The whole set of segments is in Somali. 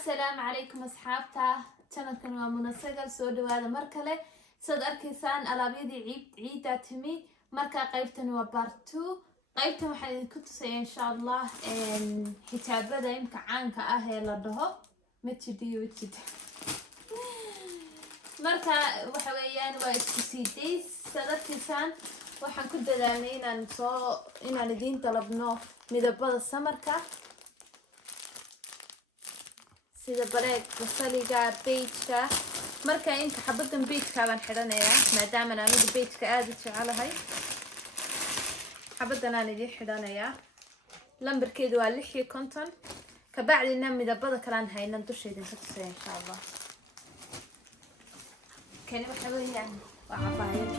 السلام عليكم أصحابتا channelkan waa munasagal soo dhawaada mar kale sad arkaysaan alaabadii ciida timi marka qaybtani waa part 2 qaybtan waxaan idinku tusay insha Allah xijaabada imka caanka ah ee la dhaho matchid marka waxa weeyaan waa isku siideys sad arkaysaan waxaan ku dadaalnay inaan idin talabno midabada samarka sida bareeg basaliga beejka marka inta xabadan beejka baan xidhanayaa maadaama aan anigu beejka aad u jecelahay xabadan aan idin xidhanayaa lambarkeedu waa 650 ka bacdina midabada kale aan haynan dusheeda ka tusay insha Allah kani waxa weeyaan waa cabaayad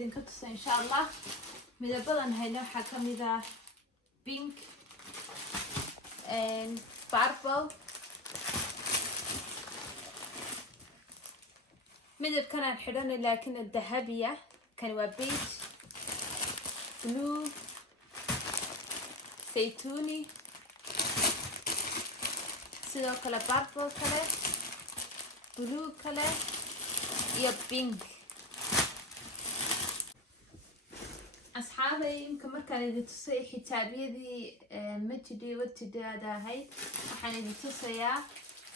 idin ka tusay insha Allah midabadan hayna waxa kamida pink and purple midabkan aan xidhanay laakiin dahabiya kan waa beige blue saytuni sidoo kale purple kale blue kale iyo pink أصحابي يمكن مركان إذا تصير حتابيدي متجدي وتجدي هاي وحن إذا تصير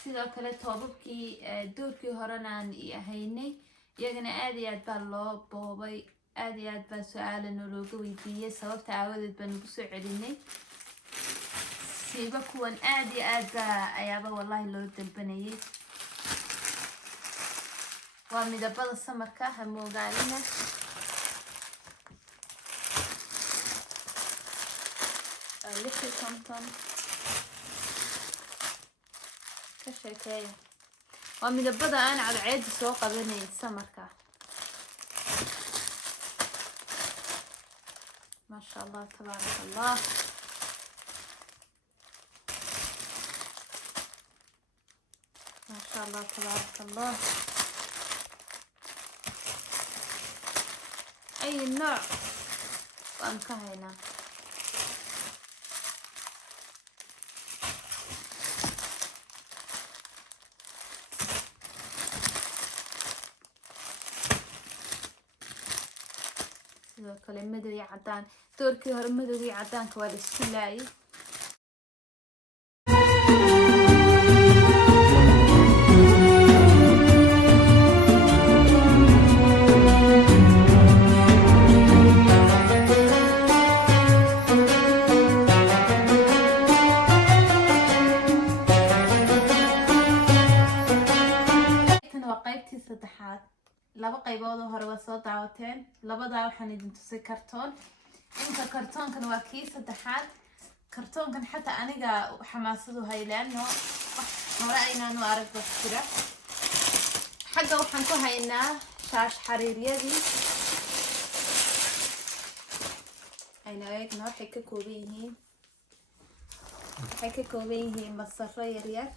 سيدا كلا توبكي دوركي هرنان هيني يجنا آديات بالله بابي آديات بسؤال نلوجو يديه سبب تعودت بنبصر عليني سيبك وان آديات أيابا والله لو البنية ومدبر السمكة هم وقالنا ليش كمتن كشكاية ومدبضة أنا على عيد سوق بني السمكة ما شاء الله تبارك الله ما شاء الله تبارك الله أي نوع وأنكهينا كل مدري عدان تركي هر مدري عدان كوالي السلاي كان وقيتي صدحات laba qaybood oo hore waa soo daawateen labada waxaan idin tusay kartoon inta kartoonkan waa kii saddexaad kartoonkan xataa aniga xamaasadu haylaano hore aynaan u arag wax jira xagga waxaan ku haynaa shaash xariiryadii ayna eegno waxay ka kooban yihiin basaro yaryar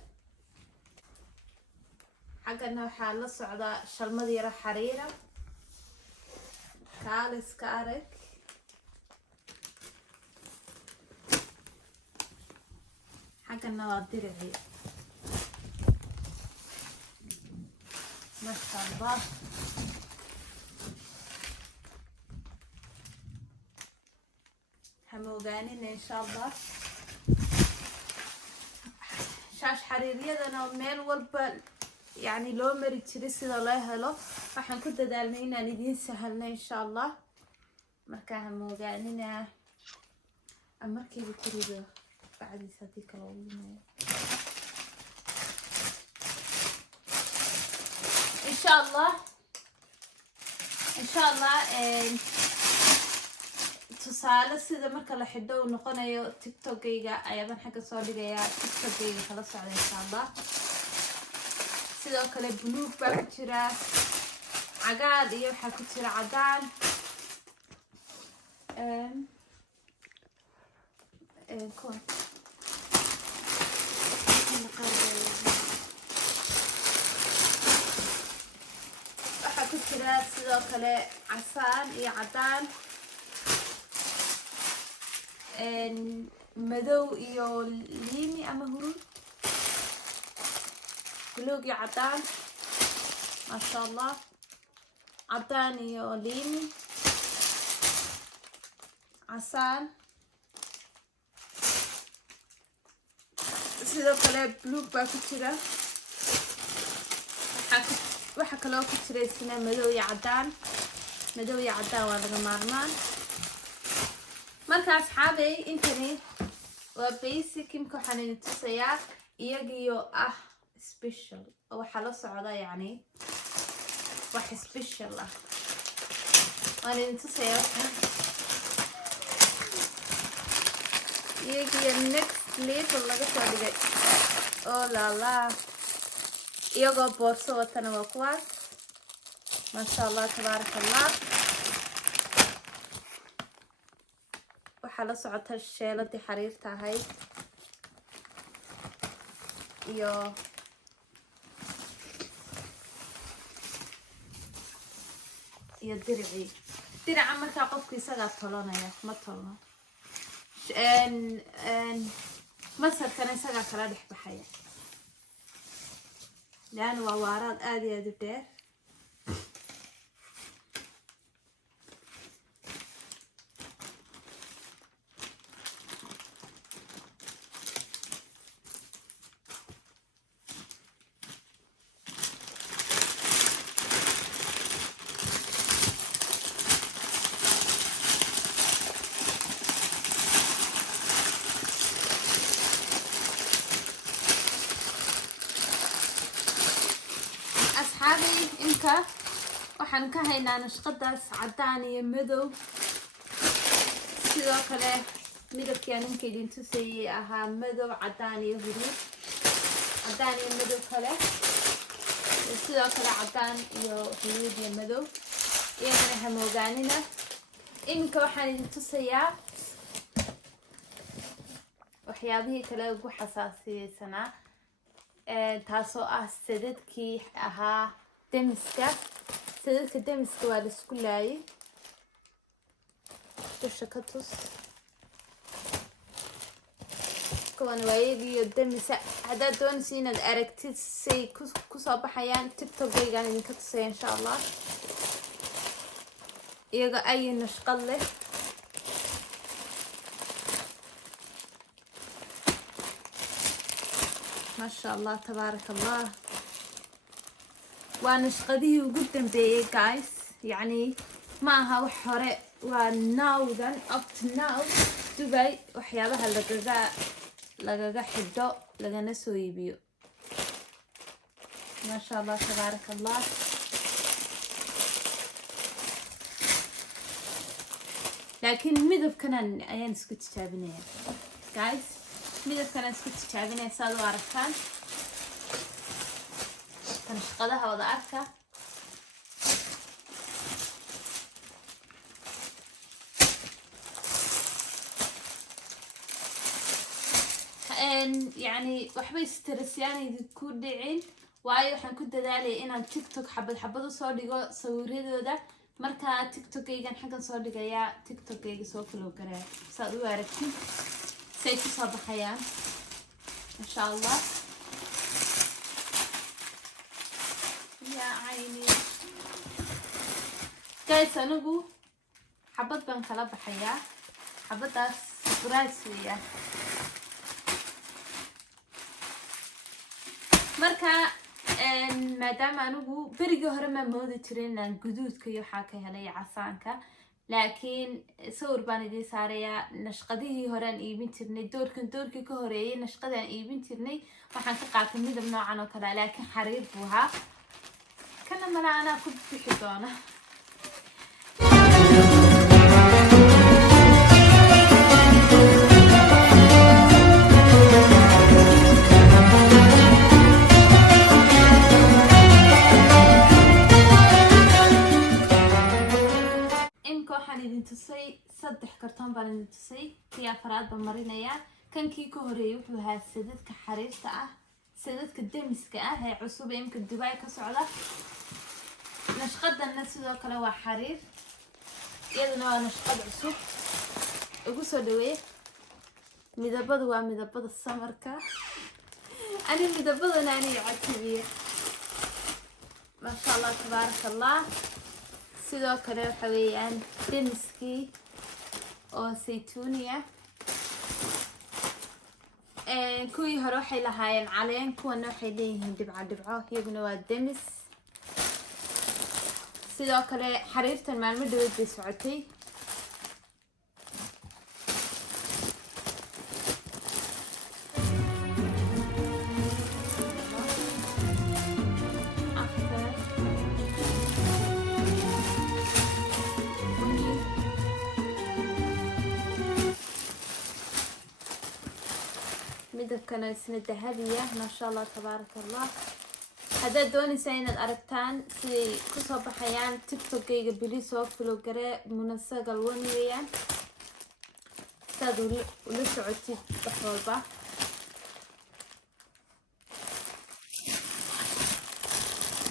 حقنا وحال الصعدة شلمدي راح حريرة كالس كارك حقنا والدرعي ما شاء الله هموغانين ان شاء الله شاش حريرية ميل والبال يعني لو مري تشري سيدا الله هلو waxaan ku dadaalnay inaan idin sahalno insha Allah marka moogaanina amarkii tirido bacdi sadii kala weynaa insha Allah tusaale sida marka la xidho noqonayo TikTok-gayga ayaan xagga soo dhigayaa TikTok-gayga kala socda insha Allah sidoo kale buluug baa ku jira cagaar iyo waxaa ku jira cadaan waxaa ku jira sidoo kale casaan iyo cadaan madow iyo liimi ama huruud buluug iyo cadaan ما شاء الله عطاني ليمي عسل sidoo kale buluug baa ku jira waxa kale oo ku jira isna madow iyo cadaan waa laga maarmaan marka asxaabay intani waa basic imka waxaan idin tusayaa iyagiyo ah special waxa la socda yani wax special ah waan idin tusayaa iyagiyo next level laga soo dhigay oo la iyagoo boorso watana waa kuwaas ما شاء الله تبارك الله waxaa la socota sheeladii xariirta ahayd iyo diraca markaa qofku isagaa tolonaya ma tolno masarkana isagaa kala dhex baxaya laana waa waaraad aad iyo aad u dheer inka waxaan ka haynaa nashqadaas cadaan iyo madow sidoo kale midabkii aan ninka idin tusayay ahaa madow cadaan iyo huruud cadaan iyo madow kale sidoo kale cadaan iyo huruud iyo madow iyagana hamoogaanina iminka waxaan idin tusayaa waxyaabihii kale ugu xasaasiyeysanaa taasoo ah sadadkii ahaa demiska sadadka demiska waa la isku laayay dusha ka tus kuwan waa iyagiyo demisa haddaad doonaysa inaad aragtid say kusoo baxayaan tiktokaygaan idinka tusaya insha allah iyaga ay nashqad leh ما شاء الله تبارك الله ونشقديه وقدم بيه guys يعني معها وحرق وناودن up to now دبي وحيابها لقاقا حدو لقانا سويبيو ما شاء الله تبارك الله لكن مذب كان ايان سكت تابنين guys midabkan isku tijaabinaysaa u aragtaan tan shaqadaha wada arka يعني waxba stressiyaan idinku dhicin waayo waxaan ku dadaalay inaan TikTok xabad u soo dhigo sawiradooda marka TikTok-aygan xagan soo dhigaya TikTok-ayga soo follow garaa saad u aragtid سيكون صباحيان إن شاء الله يا عيني جايز أنقو حبط بنخلب حياة حبط سبرايسوية مركا مادام أنقو بريقو هرما مودي ترين قدود كيو حاكي هلي عسانكا لكن صور باندي ساريا نشقديه هوران إيبين ترني دوركي كهوري نشقدان إيبين ترني وحان كقاعد ميدب نوعا وكذا لكن حرير بوها كان ملا أنا كنت بحضانة waxaan idin tusay 3 kartoon baan idin tusay tii afraad baan marinayaa kankii ka horeeyay wuxuu ahaa sadadka xariirta ah sadadka demiska ah ee cusub ee imka Dubai ka socda nashqadana sidoo kale waa xariir iyaduna waa nashqad cusub ugu soo dhaweey midabadu waa midabada samarka ani midabadana ani cajibiye ma sha Allah tabarakallah sidoo kale waxa weeyaan demiski oo saytuuniya kuwii hore waxay lahaayeen caleen kuwana waxay leeyihiin dhibco iyaguna waa demis sidoo kale xariirtan maalmo dhaweed bay socotay midabkan isna dahabiya ma sha Allah tabarakallah hada doonaysa inaad aragtaan sidii ku soo baxayaan TikTok-gayga bilis oo follow gare munasagal wan weeyaan saduu ula socotid wax walba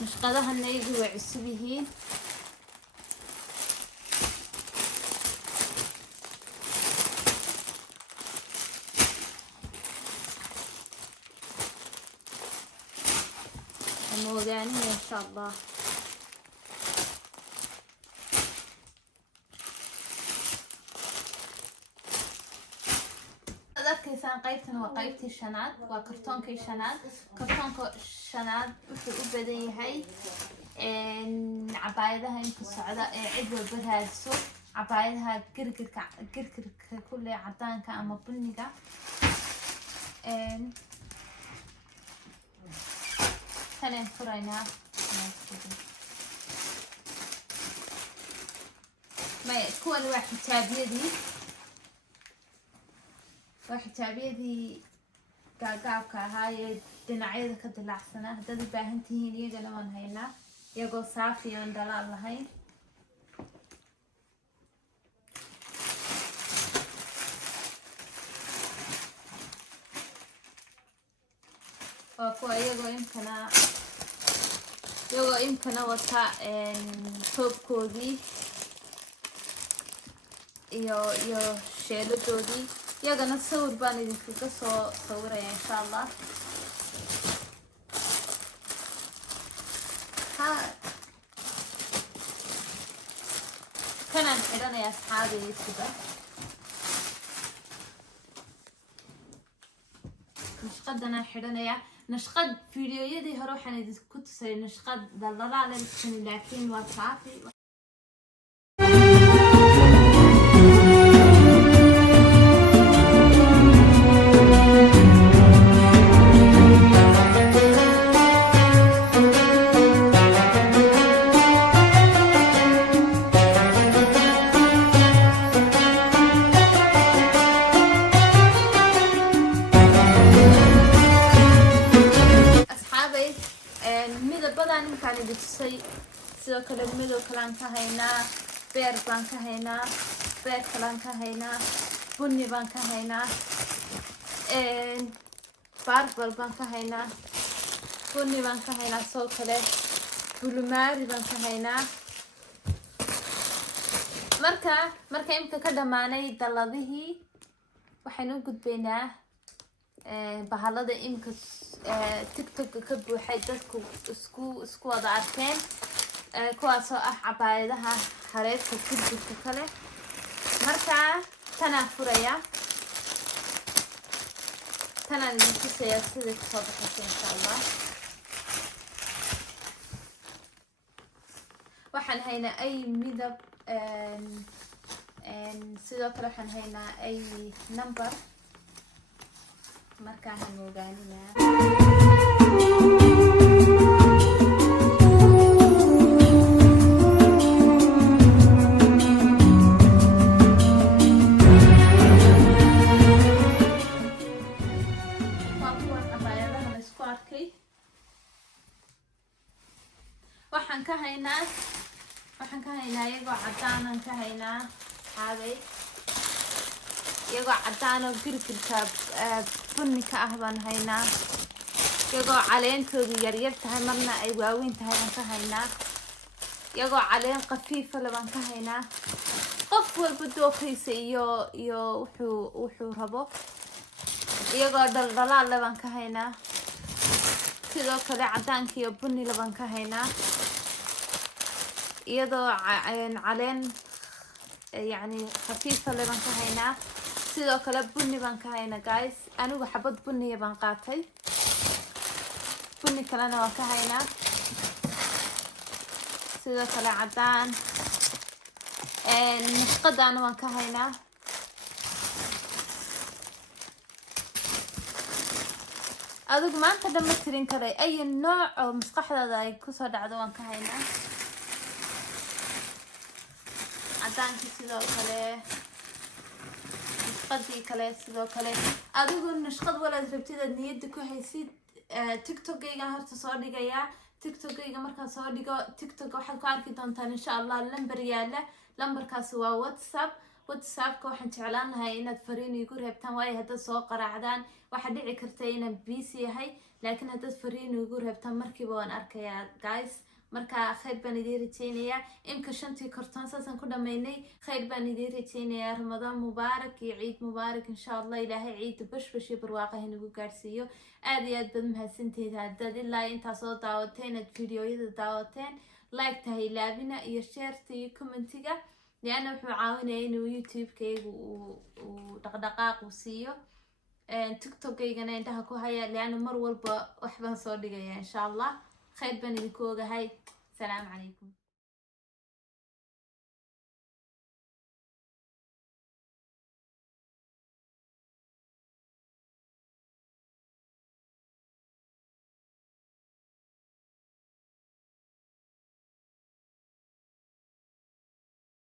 nashqadahana iyagu way cusub yihiin موجانين إن شاء الله ذكرتان قيبتنا وقيبتي الشناد وكرتونك الشناد كرتونك الشناد وحو أبدي هاي عبايدها يمكن السعودة عدو برها السوق عبايدها قرقر كل عدان كأما بنيقة خلينا نفرينا ما يكون واحد تابيدي قاقاوكا هاي دنعيدة كدلع سنة هدادي باهنتيهين يقا لمن هينا يقو صافي من دلال لهين وكوا يقو يمكن وطا توب كودي يو شيلو دودي يقو نصور باني دي كسو صورة إن شاء الله ها كان انحرنا يا أصحابي كده نشقد أنا انحرنا يا نشقد فيديو يدي هروح أنا دي كنت سوي نشقد دللا على لكن واتسابي sidoo kale midow kalaan ka haynaa beer baan ka haynaa beer kalaan ka haynaa bunni baan ka haynaa barbal baan ka haynaa bunni baan ka haynaa sidoo kale bulumaari baan ka haynaa marka imka ka dhamaanay daladihii waxaynu u gudbaynaa bahalada imka TikTok ka buuxay dadku isku wada arkeen kuwaasoo ah cabaayadaha xareedka kudurka kale marka tanaa furaya tanaan idin tusaya sida kasoo baxaysa insha Allah waxaan haynaa ay midab sidoo kale waxaan haynaa ay number marka aan ogaanina waxaan waxaan ka haynaa iyagoo cadaan ka haynaa xaaday iyagoo cadaan oo girgirka bunni ka ah baan haynaa iyagoo caleentoodu yaryar tahay marna ay waaweyn tahay baan ka haynaa iyagoo caleen qafiifa leh baan ka haynaa qof walba dooqiisa iyo wuxuu rabo iyagoo dhaldhalaal leh baan ka haynaa sidoo kale cadaanka iyo bunni leh baan ka haynaa iyadoo caleen يعني خفيفة اللي بان كهينا سيدو كلا بني بان كهينا guys أنا وحبط بني بان قاتي بني كلنا بان كهينا سيدو كلا عدان نفقد أنا بان كهينا أذوق ما أنت لما ترين كذا أي نوع أو مسقح هذا يكسر عدوان كهينا عدانكي sidoo kale nashqadii kale sidoo kale adigu nashqad walaad rabtid aad niyada ku haysid TikTok-gayga horta soo dhigaya TikTok-gayga marka soo dhigo TikTok waxaad ku arki doontaan insha Allah lambar yaala lambarkaas waa WhatsApp-ka waxaan jeclaan lahaa inaad fariin igu reebtaan waayo hadda soo qaraacdaan waxa dhici karta inaan busy yahay laakiin hadda fariin igu reebtaan markiiba waan arkayaa guys marka khayr baan idin rajeynayaa imka shantii kartoon saasan ku dhameynay khayr baan idin rajeynayaa ramadaan mubaarak iyo ciid mubaarak insha Allah ilaahay ciid bashbash iyo barwaaqo inagu gaarsiiyo aad iyo aad bad mahadsantihiin haddaad ilaa intaa soo daawateen aad fiidiyoyada daawateen like tahay laabina iyo share iyo commentiga لأنه wuxuu caawinaya inuu YouTube-kaygu uu dhaqdhaqaaq u siiyo TikTok-gaygana indhaha ku haya لأنه mar walba wax baan soo dhigaya insha Allah خير بان idinku ogahay السلام عليكم